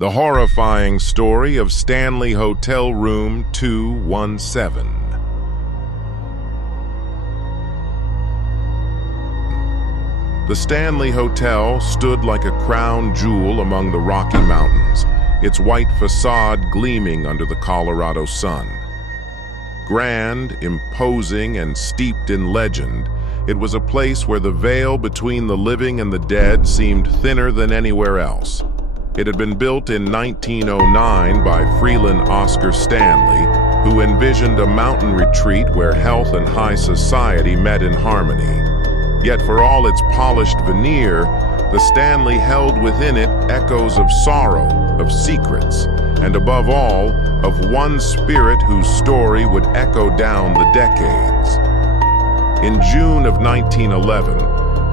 The horrifying story of Stanley Hotel Room 217. The Stanley Hotel stood like a crown jewel among the Rocky Mountains, its white facade gleaming under the Colorado sun. Grand, imposing, and steeped in legend, it was a place where the veil between the living and the dead seemed thinner than anywhere else. It had been built in 1909 by Freeland Oscar Stanley, who envisioned a mountain retreat where health and high society met in harmony. Yet for all its polished veneer, the Stanley held within it echoes of sorrow, of secrets, and above all, of one spirit whose story would echo down the decades. In June of 1911,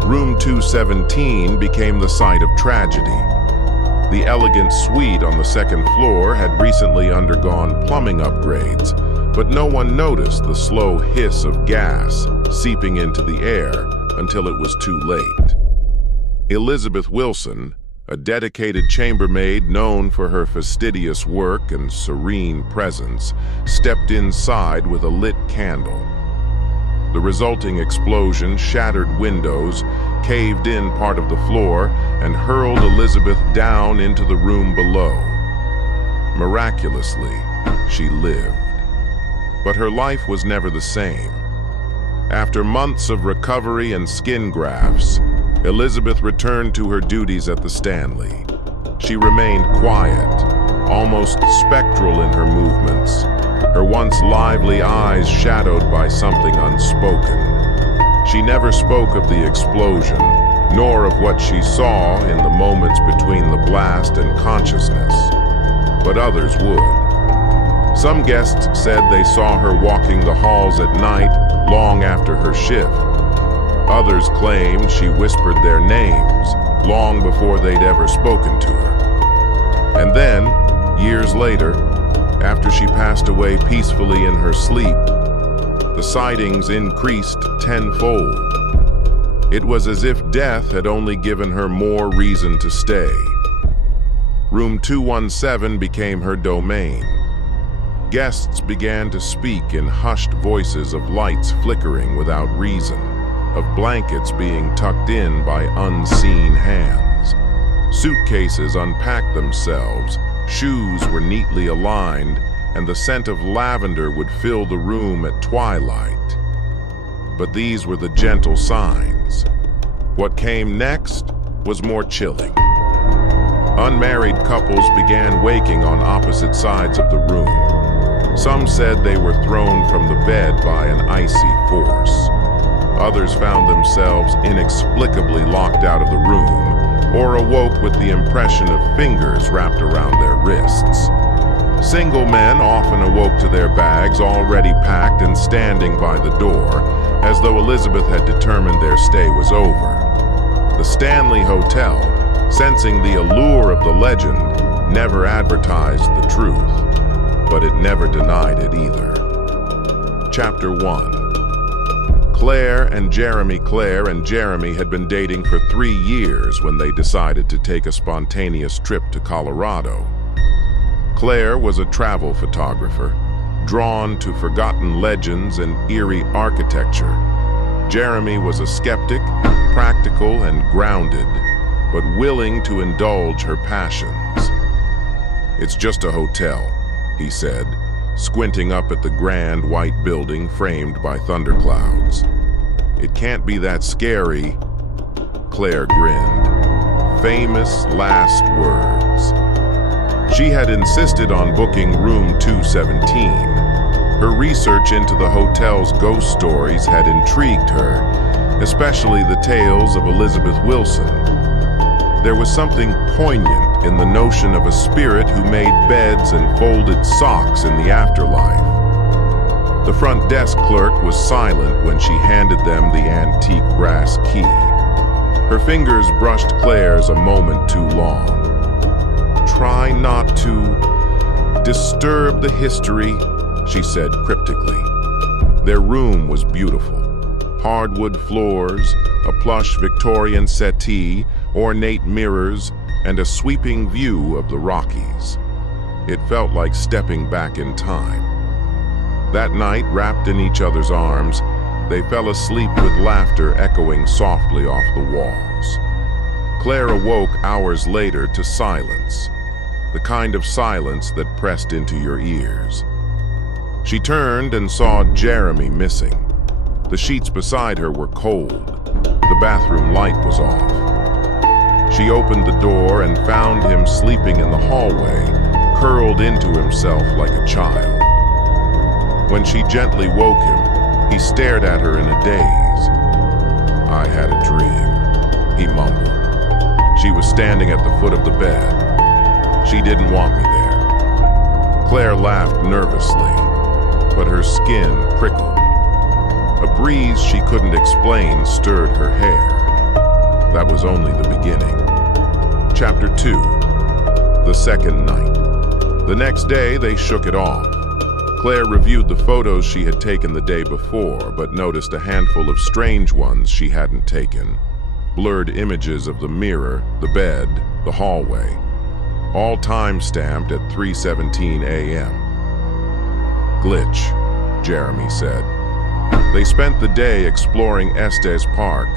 Room 217 became the site of tragedy. The elegant suite on the second floor had recently undergone plumbing upgrades, but no one noticed the slow hiss of gas seeping into the air until it was too late. Elizabeth Wilson, a dedicated chambermaid known for her fastidious work and serene presence, stepped inside with a lit candle. The resulting explosion shattered windows, caved in part of the floor, and hurled Elizabeth down into the room below. Miraculously, she lived. But her life was never the same. After months of recovery and skin grafts, Elizabeth returned to her duties at the Stanley. She remained quiet, almost spectral in her movements, her once lively eyes shadowed by something unspoken. She never spoke of the explosion, nor of what she saw in the moments between the blast and consciousness, but others would. Some guests said they saw her walking the halls at night long after her shift. Others claimed she whispered their names long before they'd ever spoken to her. And then, years later, after she passed away peacefully in her sleep, the sightings increased tenfold. It was as if death had only given her more reason to stay. Room 217 became her domain. Guests began to speak in hushed voices of lights flickering without reason, of blankets being tucked in by unseen hands. Suitcases unpacked themselves, shoes were neatly aligned, and the scent of lavender would fill the room at twilight. But these were the gentle signs. What came next was more chilling. Unmarried couples began waking on opposite sides of the room. Some said they were thrown from the bed by an icy force. Others found themselves inexplicably locked out of the room, or awoke with the impression of fingers wrapped around their wrists. Single men often awoke to their bags already packed and standing by the door, as though Elizabeth had determined their stay was over. The Stanley Hotel, sensing the allure of the legend, never advertised the truth, but it never denied it either. Chapter 1. Claire and Jeremy had been dating for 3 years when they decided to take a spontaneous trip to Colorado. Claire was a travel photographer, drawn to forgotten legends and eerie architecture. Jeremy was a skeptic, practical and grounded, but willing to indulge her passions. "It's just a hotel," he said, squinting up at the grand white building framed by thunderclouds. "It can't be that scary." Claire grinned. Famous last words. She had insisted on booking room 217. Her research into the hotel's ghost stories had intrigued her, especially the tales of Elizabeth Wilson. There was something poignant in the notion of a spirit who made beds and folded socks in the afterlife. The front desk clerk was silent when she handed them the antique brass key. Her fingers brushed Claire's a moment too long. "Try not to disturb the history," she said cryptically. Their room was beautiful. Hardwood floors, a plush Victorian settee, ornate mirrors, and a sweeping view of the Rockies. It felt like stepping back in time. That night, wrapped in each other's arms, they fell asleep with laughter echoing softly off the walls. Claire awoke hours later to silence, the kind of silence that pressed into your ears. She turned and saw Jeremy missing. The sheets beside her were cold. The bathroom light was off. She opened the door and found him sleeping in the hallway, curled into himself like a child. When she gently woke him, he stared at her in a daze. "I had a dream," he mumbled. She was standing at the foot of the bed. She didn't want me there. Claire laughed nervously, but her skin prickled. A breeze she couldn't explain stirred her hair. That was only the beginning. Chapter 2. The second night. The next day, they shook it off. Claire reviewed the photos she had taken the day before, but noticed a handful of strange ones she hadn't taken. Blurred images of the mirror, the bed, the hallway. All time-stamped at 3:17 a.m. "Glitch," Jeremy said. They spent the day exploring Estes Park,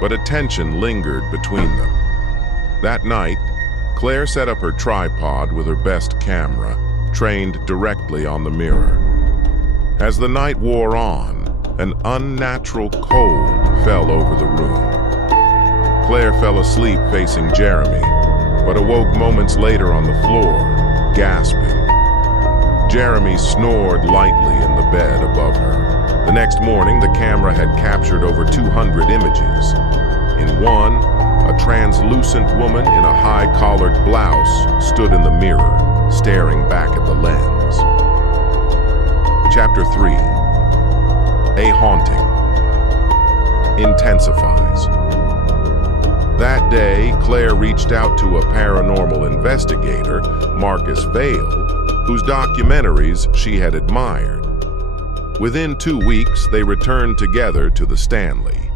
but a tension lingered between them. That night, Claire set up her tripod with her best camera, trained directly on the mirror. As the night wore on, an unnatural cold fell over the room. Claire fell asleep facing Jeremy, but awoke moments later on the floor, gasping. Jeremy snored lightly in the bed above her. The next morning, the camera had captured over 200 images. In one, a translucent woman in a high-collared blouse stood in the mirror, staring back at the lens. Chapter 3. A haunting intensifies. That day, Claire reached out to a paranormal investigator, Marcus Vale, whose documentaries she had admired. Within 2 weeks, they returned together to the Stanley.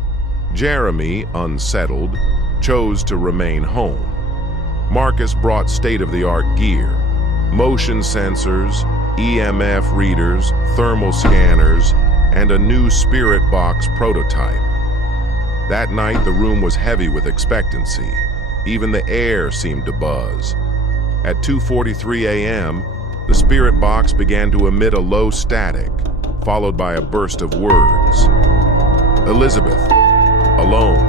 Jeremy, unsettled, chose to remain home. Marcus brought state-of-the-art gear: motion sensors, EMF readers, thermal scanners, and a new spirit box prototype. That night, the room was heavy with expectancy. Even the air seemed to buzz. At 2:43 a.m., the spirit box began to emit a low static, followed by a burst of words. "Elizabeth, alone,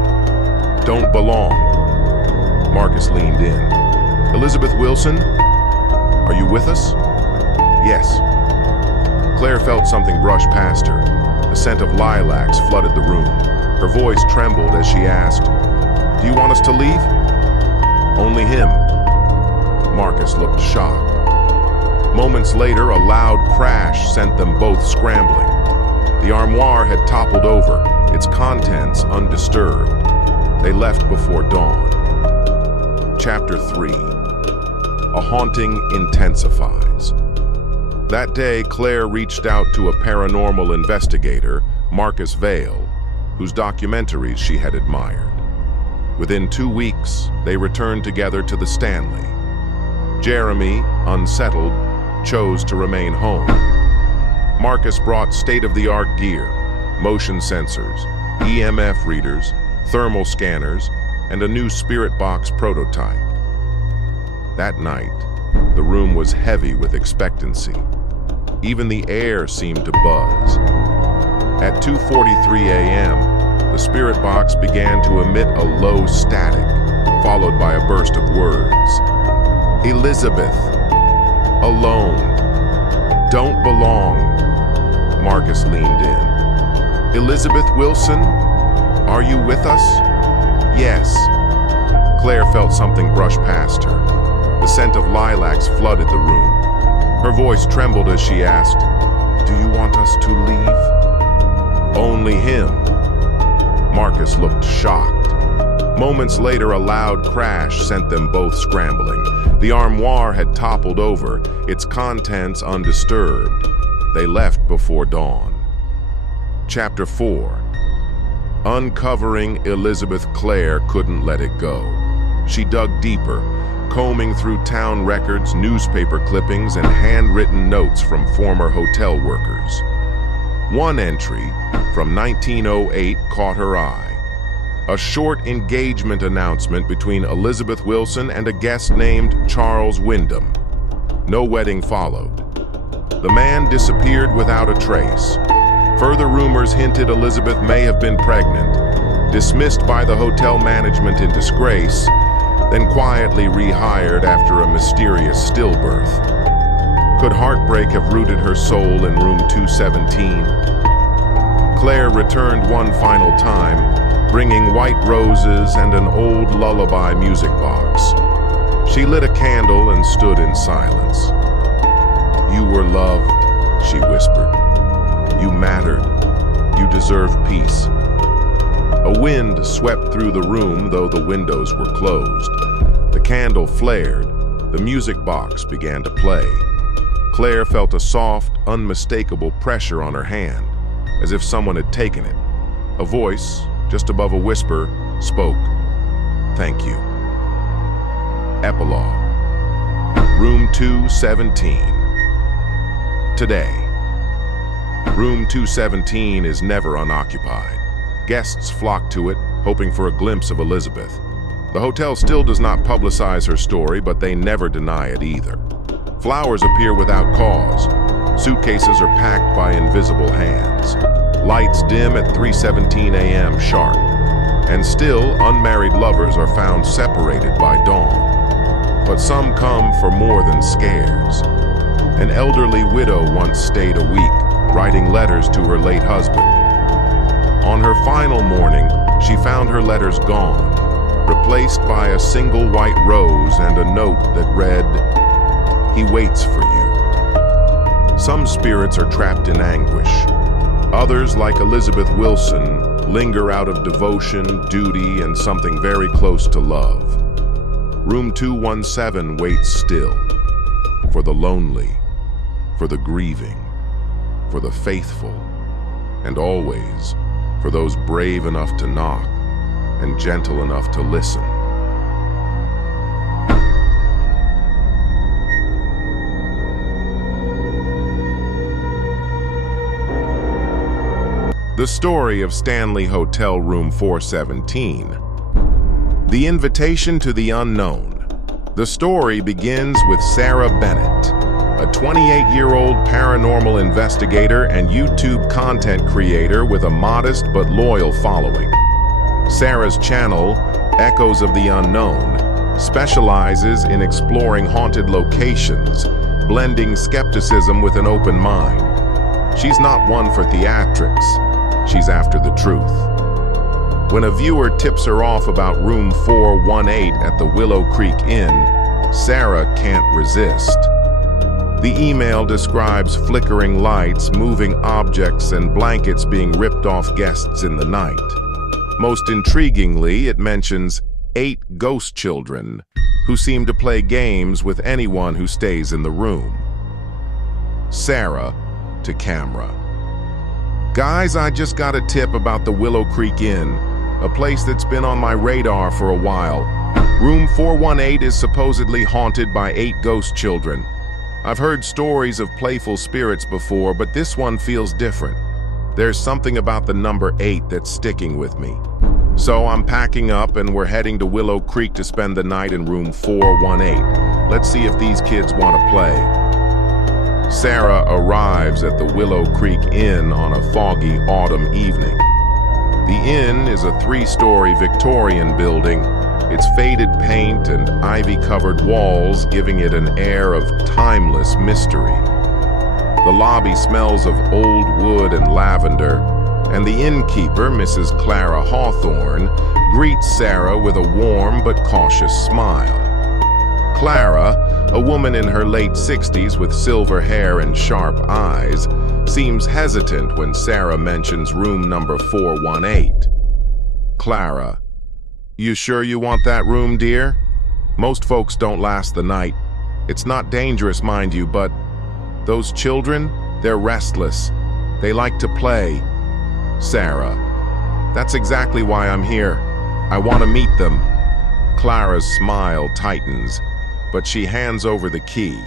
don't belong." Marcus leaned in. "Elizabeth Wilson, are you with us?" "Yes." Claire felt something brush past her. The scent of lilacs flooded the room. Her voice trembled as she asked, "Do you want us to leave?" "Only him." Marcus looked shocked. Moments later, a loud crash sent them both scrambling. The armoire had toppled over, its contents undisturbed. They left before dawn. Chapter 3. A haunting intensifies. That day, Claire reached out to a paranormal investigator, Marcus Vale, whose documentaries she had admired. Within 2 weeks, they returned together to the Stanley. Jeremy, unsettled, chose to remain home. Marcus brought state-of-the-art gear: motion sensors, EMF readers, thermal scanners, and a new spirit box prototype. That night, the room was heavy with expectancy. Even the air seemed to buzz. At 2:43 a.m., the spirit box began to emit a low static, followed by a burst of words. "Elizabeth, alone, don't belong." Marcus leaned in. "Elizabeth Wilson, are you with us?" "Yes." Claire felt something brush past her. The scent of lilacs flooded the room. Her voice trembled as she asked, "Do you want us to leave?" "Only him." Marcus looked shocked. Moments later, a loud crash sent them both scrambling. The armoire had toppled over, its contents undisturbed. They left before dawn. Chapter 4. Uncovering Elizabeth. Claire couldn't let it go. She dug deeper, combing through town records, newspaper clippings, and handwritten notes from former hotel workers. One entry from 1908 caught her eye. A short engagement announcement between Elizabeth Wilson and a guest named Charles Wyndham. No wedding followed. The man disappeared without a trace. Further rumors hinted Elizabeth may have been pregnant, dismissed by the hotel management in disgrace, then quietly rehired after a mysterious stillbirth. Could heartbreak have rooted her soul in room 217? Claire returned one final time, bringing white roses and an old lullaby music box. She lit a candle and stood in silence. "You were loved," she whispered. "You mattered. You deserve peace." A wind swept through the room, though the windows were closed. The candle flared. The music box began to play. Claire felt a soft, unmistakable pressure on her hand, as if someone had taken it. A voice, just above a whisper, spoke. "Thank you." Epilogue. Room 217. Today. Room 217 is never unoccupied. Guests flock to it, hoping for a glimpse of Elizabeth. The hotel still does not publicize her story, but they never deny it either. Flowers appear without cause. Suitcases are packed by invisible hands. Lights dim at 3:17 a.m. sharp. And still, unmarried lovers are found separated by dawn. But some come for more than scares. An elderly widow once stayed a week, writing letters to her late husband. On her final morning, she found her letters gone, replaced by a single white rose and a note that read, "He waits for you." Some spirits are trapped in anguish. Others, like Elizabeth Wilson, linger out of devotion, duty, and something very close to love. Room 217 waits still, for the lonely, for the grieving, for the faithful, and always for those brave enough to knock and gentle enough to listen. The story of Stanley Hotel Room 417. The invitation to the unknown. The story begins with Sarah Bennett, a 28-year-old paranormal investigator and YouTube content creator with a modest but loyal following. Sarah's channel, Echoes of the Unknown, specializes in exploring haunted locations, blending skepticism with an open mind. She's not one for theatrics. She's after the truth. When a viewer tips her off about room 418 at the Willow Creek Inn, Sarah can't resist. The email describes flickering lights, moving objects, and blankets being ripped off guests in the night. Most intriguingly, it mentions 8 ghost children who seem to play games with anyone who stays in the room. Sarah to camera. "Guys, I just got a tip about the Willow Creek Inn, a place that's been on my radar for a while. Room 418 is supposedly haunted by 8 ghost children. I've heard stories of playful spirits before, but this one feels different. There's something about the number 8 that's sticking with me. So I'm packing up and we're heading to Willow Creek to spend the night in room 418. Let's see if these kids want to play." Sarah arrives at the Willow Creek Inn on a foggy autumn evening. The inn is a 3-story Victorian building, its faded paint and ivy-covered walls giving it an air of timeless mystery. The lobby smells of old wood and lavender, and the innkeeper, Mrs. Clara Hawthorne, greets Sarah with a warm but cautious smile. Clara, a woman in her late 60s with silver hair and sharp eyes, seems hesitant when Sarah mentions room number 418. "Clara, you sure you want that room, dear? Most folks don't last the night. It's not dangerous, mind you, but those children, they're restless. They like to play." Sarah, "That's exactly why I'm here. I want to meet them." Clara's smile tightens. but she hands over the key,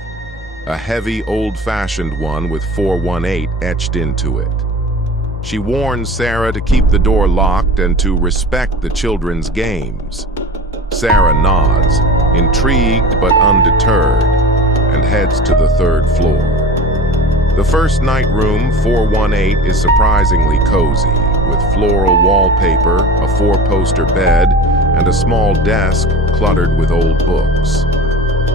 a heavy, old-fashioned one with 418 etched into it. She warns Sarah to keep the door locked and to respect the children's games. Sarah nods, intrigued but undeterred, and heads to the third floor. The first night room, 418, is surprisingly cozy, with floral wallpaper, a 4-poster bed, and a small desk cluttered with old books.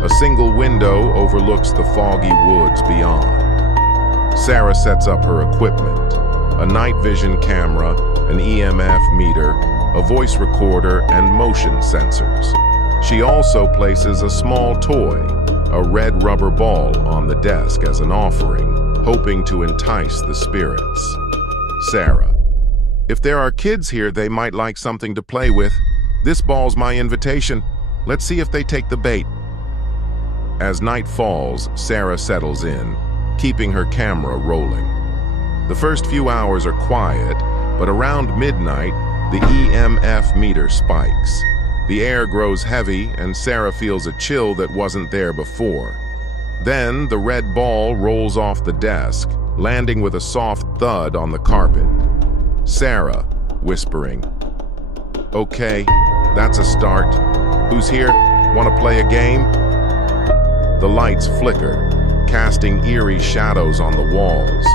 A single window overlooks the foggy woods beyond. Sarah sets up her equipment, a night vision camera, an EMF meter, a voice recorder, and motion sensors. She also places a small toy, a red rubber ball, on the desk as an offering, hoping to entice the spirits. Sarah: "If there are kids here, they might like something to play with. This ball's my invitation. Let's see if they take the bait." As night falls, Sarah settles in, keeping her camera rolling. The first few hours are quiet, but around midnight, the EMF meter spikes. The air grows heavy, and Sarah feels a chill that wasn't there before. Then the red ball rolls off the desk, landing with a soft thud on the carpet. Sarah, whispering, "Okay, that's a start. Who's here? Want to play a game?" The lights flicker, casting eerie shadows on the walls.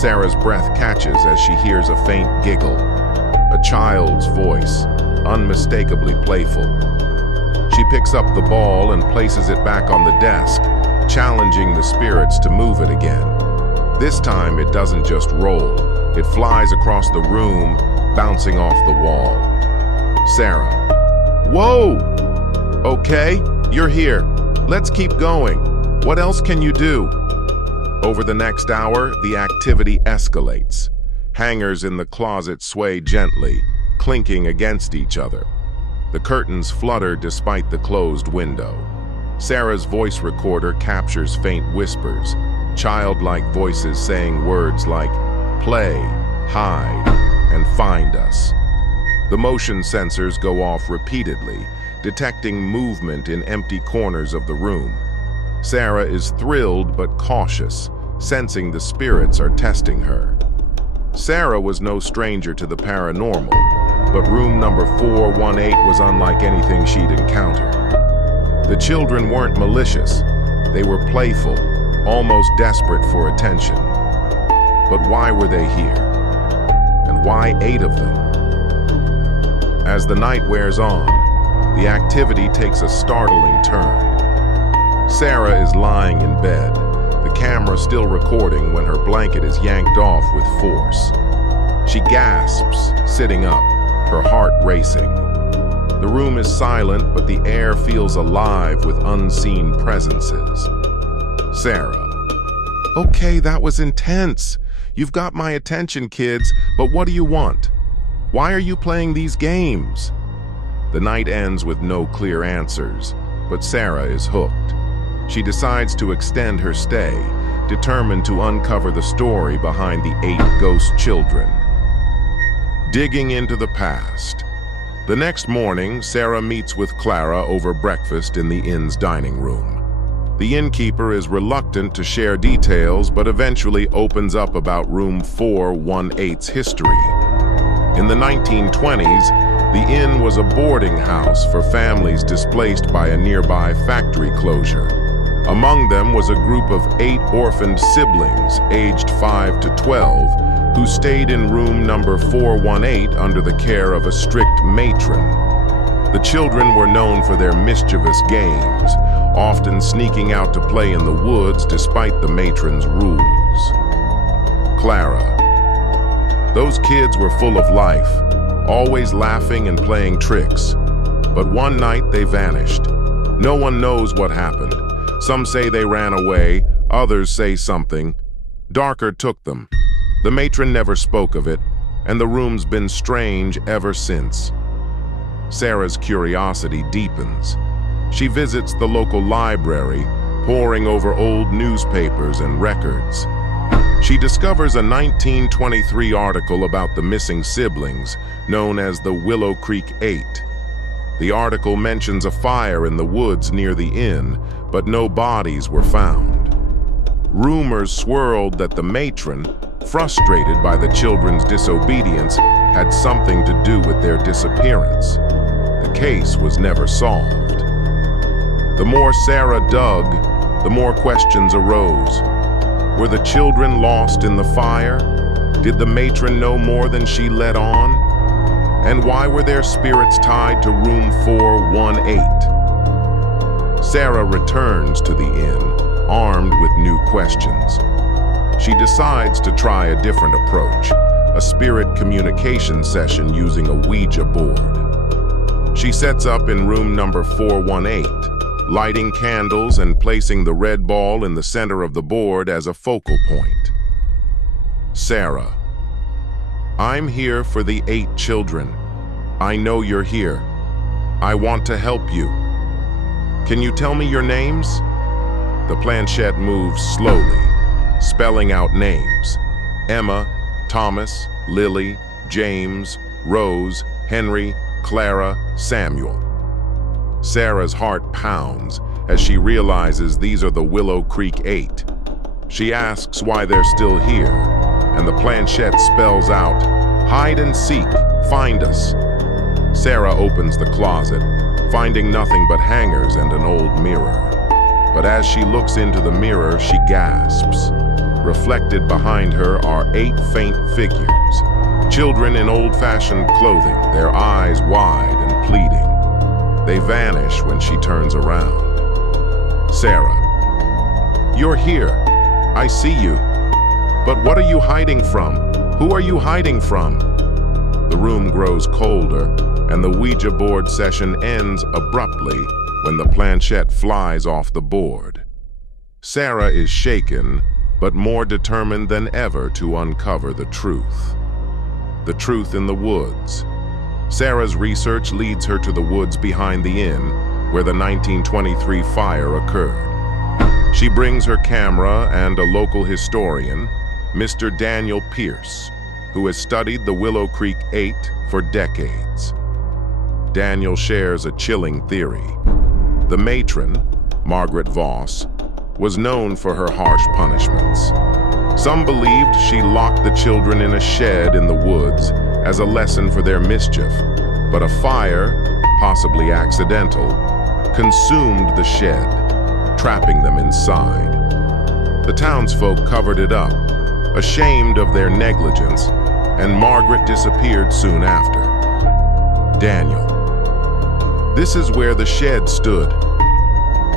Sarah's breath catches as she hears a faint giggle, a child's voice, unmistakably playful. She picks up the ball and places it back on the desk, challenging the spirits to move it again. This time it doesn't just roll, it flies across the room, bouncing off the wall. Sarah: "Whoa! Okay, you're here. Let's keep going. What else can you do?" Over the next hour, the activity escalates. Hangers in the closet sway gently, clinking against each other. The curtains flutter despite the closed window. Sarah's voice recorder captures faint whispers, childlike voices saying words like play, hide, and find us. The motion sensors go off repeatedly, detecting movement in empty corners of the room. Sarah is thrilled but cautious, sensing the spirits are testing her. Sarah was no stranger to the paranormal, but room number 418 was unlike anything she'd encountered. The children weren't malicious. They were playful, almost desperate for attention. But why were they here? And why 8 of them? As the night wears on, the activity takes a startling turn. Sarah is lying in bed, the camera still recording when her blanket is yanked off with force. She gasps, sitting up, her heart racing. The room is silent, but the air feels alive with unseen presences. Sarah: "Okay, that was intense. You've got my attention, kids, but what do you want? Why are you playing these games?" The night ends with no clear answers, but Sarah is hooked. She decides to extend her stay, determined to uncover the story behind the 8 ghost children. Digging into the past. The next morning, Sarah meets with Clara over breakfast in the inn's dining room. The innkeeper is reluctant to share details, but eventually opens up about room 418's history. In the 1920s, the inn was a boarding house for families displaced by a nearby factory closure. Among them was a group of 8 orphaned siblings, aged 5 to 12, who stayed in room number 418 under the care of a strict matron. The children were known for their mischievous games, often sneaking out to play in the woods despite the matron's rules. Clara: "Those kids were full of life, always laughing and playing tricks. But one night they vanished. No one knows what happened. Some say they ran away, others say something. Darker took them. The matron never spoke of it, and the room's been strange ever since." Sarah's curiosity deepens. She visits the local library, poring over old newspapers and records. She discovers a 1923 article about the missing siblings, known as the Willow Creek 8. The article mentions a fire in the woods near the inn, but no bodies were found. Rumors swirled that the matron, frustrated by the children's disobedience, had something to do with their disappearance. The case was never solved. The more Sarah dug, the more questions arose. Were the children lost in the fire? Did the matron know more than she let on? And why were their spirits tied to room 418? Sarah returns to the inn, armed with new questions. She decides to try a different approach, a spirit communication session using a Ouija board. She sets up in room number 418, lighting candles and placing the red ball in the center of the board as a focal point. Sarah: I'm here for the 8 children. I know you're here. I want to help you. Can you tell me your names? The planchette moves slowly, spelling out names: Emma, Thomas, Lily, James, Rose, Henry, Clara, Samuel. Sarah's heart pounds as she realizes these are the Willow Creek 8. She asks why they're still here, and the planchette spells out, "Hide and seek, find us." Sarah opens the closet, finding nothing but hangers and an old mirror. But as she looks into the mirror, she gasps. Reflected behind her are 8 faint figures, children in old-fashioned clothing, their eyes wide and pleading. They vanish when she turns around. Sarah: You're here. I see you. But what are you hiding from? Who are you hiding from? The room grows colder, and the Ouija board session ends abruptly when the planchette flies off the board. Sarah is shaken, but more determined than ever to uncover the truth. The truth in the woods. Sarah's research leads her to the woods behind the inn, where the 1923 fire occurred. She brings her camera and a local historian, Mr. Daniel Pierce, who has studied the Willow Creek 8 for decades. Daniel shares a chilling theory. The matron, Margaret Voss, was known for her harsh punishments. Some believed she locked the children in a shed in the woods as a lesson for their mischief, but a fire, possibly accidental, consumed the shed, trapping them inside. The townsfolk covered it up, ashamed of their negligence, and Margaret disappeared soon after. Daniel: This is where the shed stood.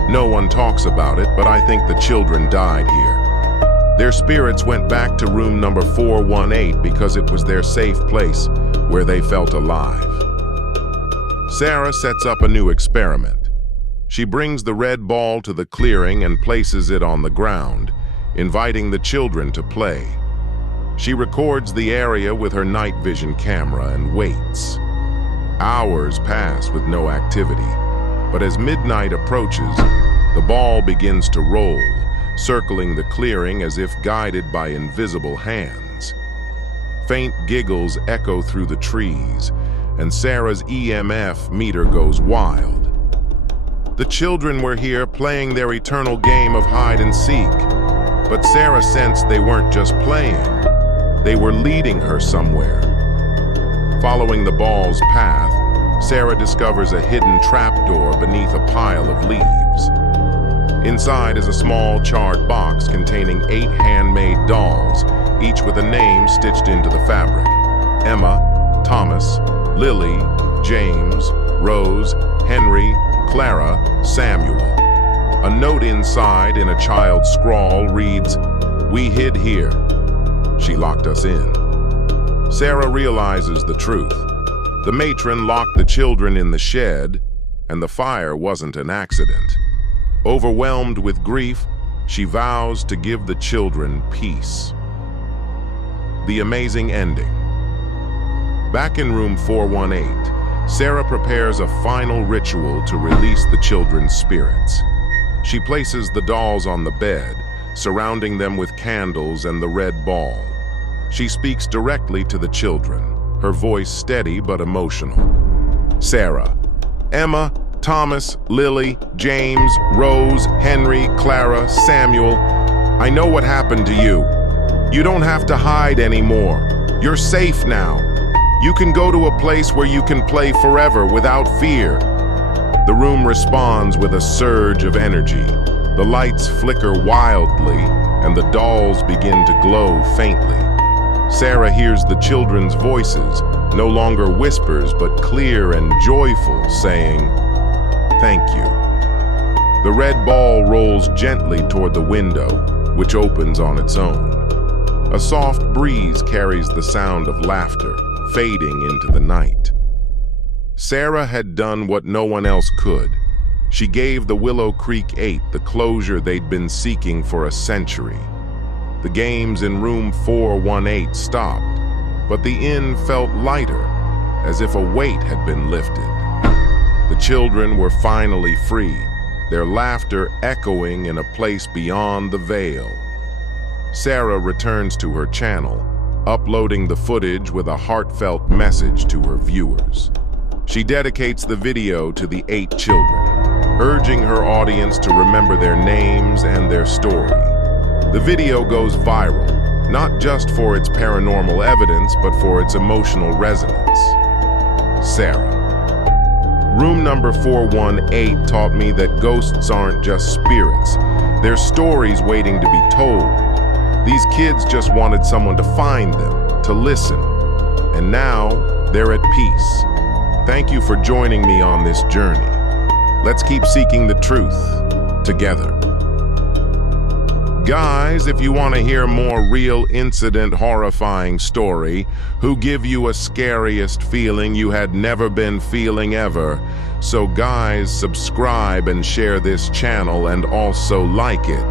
No one talks about it, but I think the children died here. Their spirits went back to room number 418 because it was their safe place where they felt alive. Sarah sets up a new experiment. She brings the red ball to the clearing and places it on the ground, inviting the children to play. She records the area with her night vision camera and waits. Hours pass with no activity, but as midnight approaches, the ball begins to roll, circling the clearing as if guided by invisible hands. Faint giggles echo through the trees, and Sarah's EMF meter goes wild. The children were here playing their eternal game of hide and seek, but Sarah sensed they weren't just playing. They were leading her somewhere. Following the ball's path, Sarah discovers a hidden trapdoor beneath a pile of leaves. Inside is a small charred box containing 8 handmade dolls, each with a name stitched into the fabric: Emma, Thomas, Lily, James, Rose, Henry, Clara, Samuel. A note inside in a child's scrawl reads, "We hid here. She locked us in." Sarah realizes the truth. The matron locked the children in the shed, and the fire wasn't an accident. Overwhelmed with grief, she vows to give the children peace. The amazing ending. Back in room 418, Sarah prepares a final ritual to release the children's spirits. She places the dolls on the bed, surrounding them with candles and the red ball. She speaks directly to the children, her voice steady but emotional. "Sarah, Emma, Thomas, Lily, James, Rose, Henry, Clara, Samuel, I know what happened to you. You don't have to hide anymore. You're safe now. You can go to a place where you can play forever without fear. The room responds with a surge of energy. The lights flicker wildly, and the dolls begin to glow faintly. Sarah hears the children's voices, no longer whispers but clear and joyful, saying, "Thank you." The red ball rolls gently toward the window, which opens on its own. A soft breeze carries the sound of laughter, fading into the night. Sarah had done what no one else could. She gave the Willow Creek 8 the closure they'd been seeking for a century. The games in room 418 stopped, but the inn felt lighter, as if a weight had been lifted. The children were finally free, their laughter echoing in a place beyond the veil. Sarah returns to her channel, uploading the footage with a heartfelt message to her viewers. She dedicates the video to the 8 children, urging her audience to remember their names and their story. The video goes viral, not just for its paranormal evidence, but for its emotional resonance. Sarah. Room number 418 taught me that ghosts aren't just spirits. They're stories waiting to be told. These kids just wanted someone to find them, to listen. And now, they're at peace. Thank you for joining me on this journey. Let's keep seeking the truth, together. Guys, if you want to hear more real incident horrifying story, who give you a scariest feeling you had never been feeling ever, so guys, subscribe and share this channel and also like it.